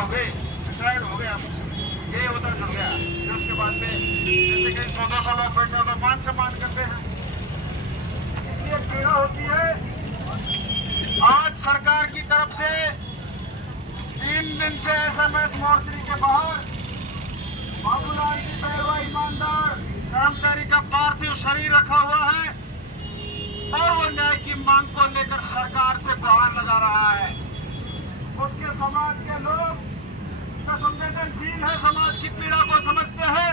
हो गए, डिसाइड हो गया, ये उधर जुड़ गया। फिर उसके बाद में जैसे कहीं 100-200 लोग बैठे हो तो मान सम्मान करते हैं। इसलिए पीड़ा होती है। आज सरकार की तरफ से 3 दिन से SMS मोर्चरी के बाहर बाबूलाल की पैरवा ईमानदार कर्मचारी का पार्थिव शरीर रखा हुआ है और वो न्याय की मांग को लेकर सरकार से गुहार लगा रहा है। उसके समाज के लोग संवेदनशील है, समाज की पीड़ा को समझते हैं।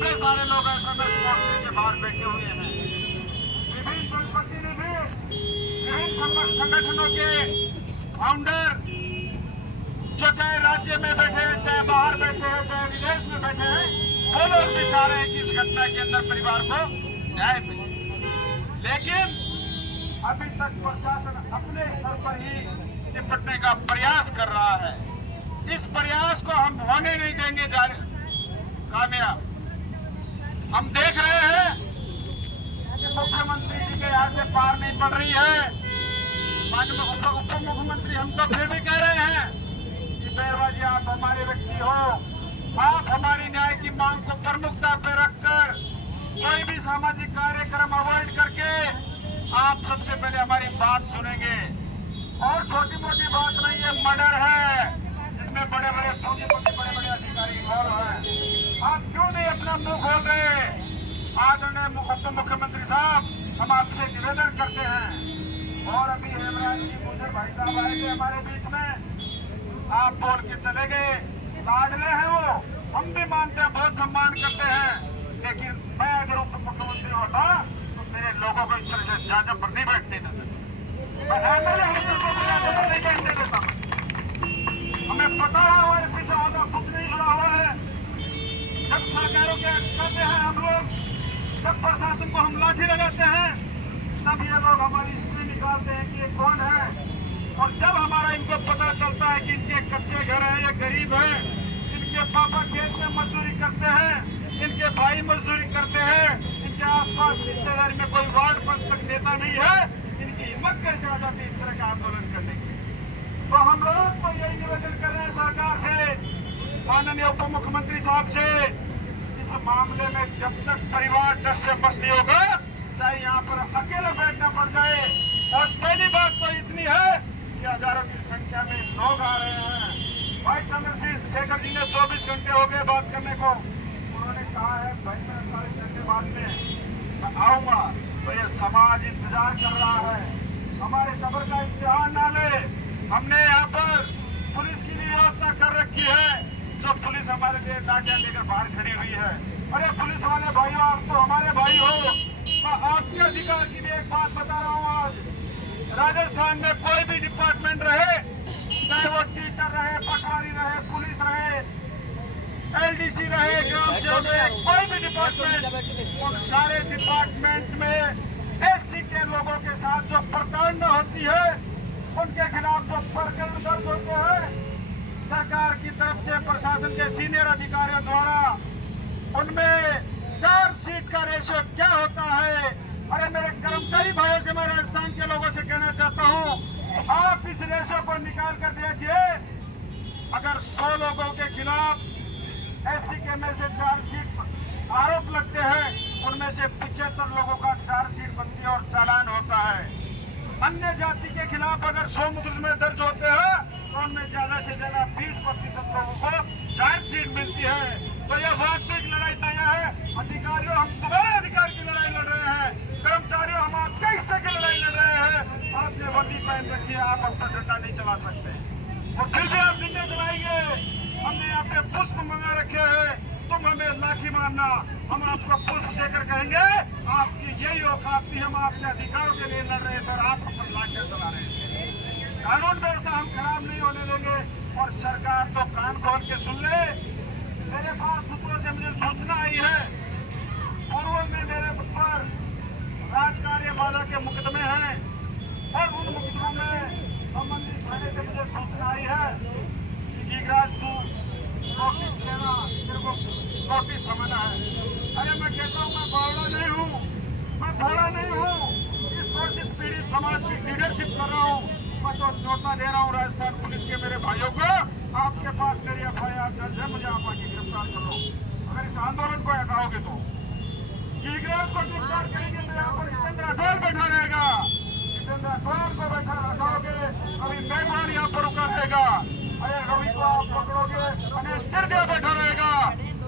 वे सारे लोग SMS मोर्चरी के बाहर बैठे हुए हैं। विभिन्न जनप्रतिनिधि, विभिन्न संगठनों के फाउंडर जो चाहे राज्य में बैठे हैं, चाहे बाहर बैठे हैं, चाहे विदेश में बैठे हैं, वो लोग भी चाह रहे हैं कि इस घटना के अंदर परिवार को न्याय मिले। लेकिन अभी तक प्रशासन अपने स्तर पर ही निपटने का प्रयास कर रहा है। इस प्रयास को हम होने नहीं देंगे कामयाब। हम देख रहे हैं कि मुख्यमंत्री जी के यहाँ से पार नहीं पड़ रही है। माननीय उप मुख्यमंत्री हम तो फिर भी कह रहे हैं कि बैरवा जी आप हमारे व्यक्ति हो, आप हमारी न्याय की मांग को प्रमुखता पे रखकर कोई भी सामाजिक कार्यक्रम अवॉइड करके आप सबसे पहले हमारी बात सुनेंगे। और छोटी मोटी बात नहीं, ये मर्डर है जिसमें बड़े बड़े अधिकारी इन्वॉल्व हैं। आप क्यों नहीं अपना मुंह खोल रहे? आदरणीय उप मुख्यमंत्री साहब, हम आपसे निवेदन करते हैं। और अभी हेमराज जी मुझे भाई साहब आए थे हमारे बीच में, आप बोल के चले गए। लाडले हैं वो, हम भी मानते हैं, बहुत सम्मान करते हैं। लेकिन मैं अगर उप मुख्यमंत्री होता तो मेरे लोगों को इस तरह से जांच पर नहीं बैठने देता। मैं MLA होता तो नहीं बैठने देता। हमें पता है हमारे पीछे होगा कुछ नहीं जुड़ा हुआ है। जब सरकारों के कहते हैं हम लोग, जब प्रशासन को हम लाठी लगाते हैं, तब ये लोग हमारी हिस्ट्री निकालते हैं कि ये कौन है। और जब हमारा इनको पता चलता है कि इनके कच्चे घर हैं, ये गरीब हैं, इनके पापा खेत में मजदूरी करते हैं, इनके भाई मजदूरी करते हैं, इनके आसपास रिश्तेदारी में कोई वार्ड तक नेता नहीं है, इनकी हिम्मत कैसे आ जाती है इस तरह का आंदोलन करने की। तो हम लोग तो यही निवेदन कर रहे हैं सरकार से, माननीय उप मुख्यमंत्री साहब से, इस मामले में जब तक परिवार 10 से बस नहीं होगा, चाहे यहाँ पर अकेले बैठना पड़ जाए। और पहली बात तो इतनी है कि हजारों की संख्या में लोग आ रहे हैं। भाई चंद्रशेखर जी ने 24 घंटे हो गए बात करने को, उन्होंने कहा है 45 घंटे बाद में मैं आऊंगा। तो ये समाज इंतजार कर रहा है, हमारे सबर का इम्तिहान ना ले। हमने यहाँ पर पुलिस की भी व्यवस्था कर रखी है, जो पुलिस हमारे लिए लाठियां लेकर बाहर खड़ी हुई है। अरे पुलिस वाले भाइयों, आप तो हमारे भाई हो। मैं आपके अधिकार की भी एक बात बता रहा हूँ। आज राजस्थान में कोई भी डिपार्टमेंट रहे, चाहे वो टीचर रहे, पटवारी रहे, पुलिस रहे, LDC रहे, ग्राम सेवक रहे, कोई भी डिपार्टमेंट, उन सारे डिपार्टमेंट में SC के लोगों के साथ जो प्रताड़ना होती है, उनके खिलाफ जो प्रकरण दर्ज होते हैं, सरकार की तरफ से प्रशासन के सीनियर अधिकारियों द्वारा, उनमें चार्जशीट का रेशियो क्या होता है। अरे मेरे कर्मचारी भाइयों से मैं राजस्थान के लोगों से कहना चाहता हूँ, आप इस रेशियो को निकाल कर देखिए। अगर 100 लोगों के खिलाफ SC के में से चार्जशीट आरोप लगते हैं, उनमें से 75 लोगों का चार्जशीट बनती है और चालान होता है। अन्य जाति के खिलाफ अगर 100 मुकदमे दर्ज होते हैं, तो उनमें ज्यादा से ज्यादा 20% लोगों को चार्जशीट मिलती है। तो यह वास्तविक लड़ाई तय है। अधिकारियों, हम तुम्हारे अधिकार की लड़ाई लड़ रहे हैं। कर्मचारियों, हम आपके हिस्से की लड़ाई लड़ रहे हैं। आपने वर्दी पहन रखी है, आप अपना झंडा नहीं चला सकते और फिर भी आप झंडा चलाएंगे। हमने यहाँ पे पुष्प मंगा रखे हैं, तुम हमें लाठी मारना, हम आपको पुष्प देकर कहेंगे आपकी यही औकात थी, हम आपके अधिकारों के लिए लड़ रहे थे और आप अपन लाठियां चला रहे थे। कानून व्यवस्था हम खराब नहीं होने देंगे। और सरकार तो कान खोल के सुन ले। मेरे पास सूत्रों से मुझे सूचना आई है, पूर्व में मेरे पर राजकार्यमाला के मुकदमे हैं और उन मुकदमों में संबंधित थाने से मुझे सूचना आई है कि गिरिराज तू नोटिस लेना, तेरे को नोटिस समझना है। अरे मैं कहता हूँ, मैं बावड़ा नहीं हूँ, मैं भोला नहीं हूँ। इस शोषित पीड़ित समाज की लीडरशिप कर रहा हूँ। मैं तो न्योता दे रहा हूँ राजस्थान दर्ज है, मुझे आप आके गिरफ्तार कर लो। अगर इस आंदोलन को हटाओगे तो गिरिराज को गिरफ्तार करेंगे तो यहाँ पर जितेंद्र राठौर बैठा रहेगा। जितेंद्र राठौर को बैठा रखोगे, अभी मेहमान यहाँ पर रुका रहेगा। अरे रवि को आप पकड़ोगे, अनिल सिरदिया बैठा रहेगा।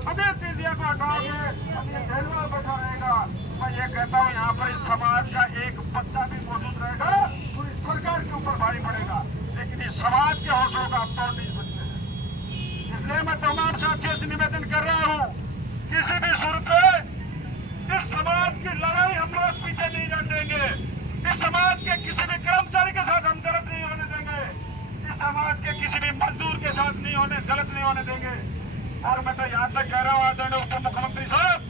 अनिल सिरदिया को हटाओगे, अनिल ढेलवा बैठा रहेगा। मैं ये कहता हूँ यहाँ पर इस समाज का एक बच्चा भी मौजूद रहेगा, पूरी सरकार के ऊपर भारी पड़ेगा। लेकिन इस समाज के हौसलों का आप तोड़ नहीं सकते हैं। इसलिए मैं तमाम साथियों से निवेदन कर रहा हूँ, किसी भी सूरत में इस समाज की लड़ाई हम लोग पीछे नहीं जाने देंगे। इस समाज के किसी भी कर्मचारी के साथ हम गलत नहीं होने देंगे। इस समाज के किसी भी मजदूर के साथ गलत नहीं होने देंगे। और मैं तो यहाँ तक कह रहा हूँ आदरणीय उप मुख्यमंत्री साहब,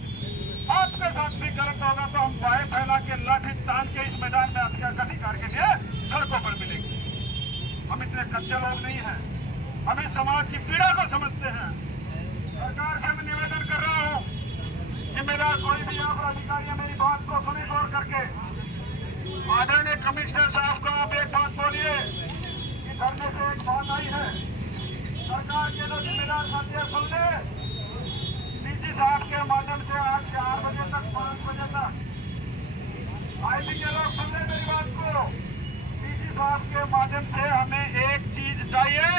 आपके साथ भी गलत होगा तो हम बाहें फैला के लाठी तान के इस मैदान में आपके अधिकार के लिए सड़कों पर मिलेंगे। हम इतने कच्चे लोग नहीं हैं, हम इस समाज की पीड़ा को समझते हैं। सरकार से मैं निवेदन कर रहा हूँ, जिम्मेदार कोई भी यहाँ पर अधिकारी मेरी बात को सुने गौर करके। आदरणीय कमिश्नर साहब को आप एक बात बोलिए कि धरने से एक बात आई है, सरकार के जो जिम्मेदार साथी सुन ले, डीजी साहब के माध्यम से आज 4 बजे तक 5 बजे तक आईबी के लोग सुन ले मेरी बात को। डीजी साहब के माध्यम से हमें एक चीज चाहिए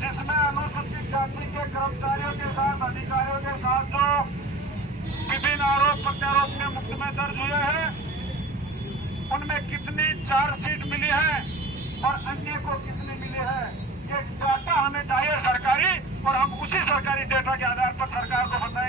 जिसमें अनुसूचित जाति के कर्मचारियों के साथ, अधिकारियों के साथ जो विभिन्न आरोप प्रत्यारोप में मुकदमे दर्ज हुए हैं, उनमें कितनी चार्जशीट मिली है और अन्य को कितनी मिली है, ये डाटा हमें चाहिए सरकारी, और हम उसी सरकारी डेटा के आधार पर सरकार को बताएंगे।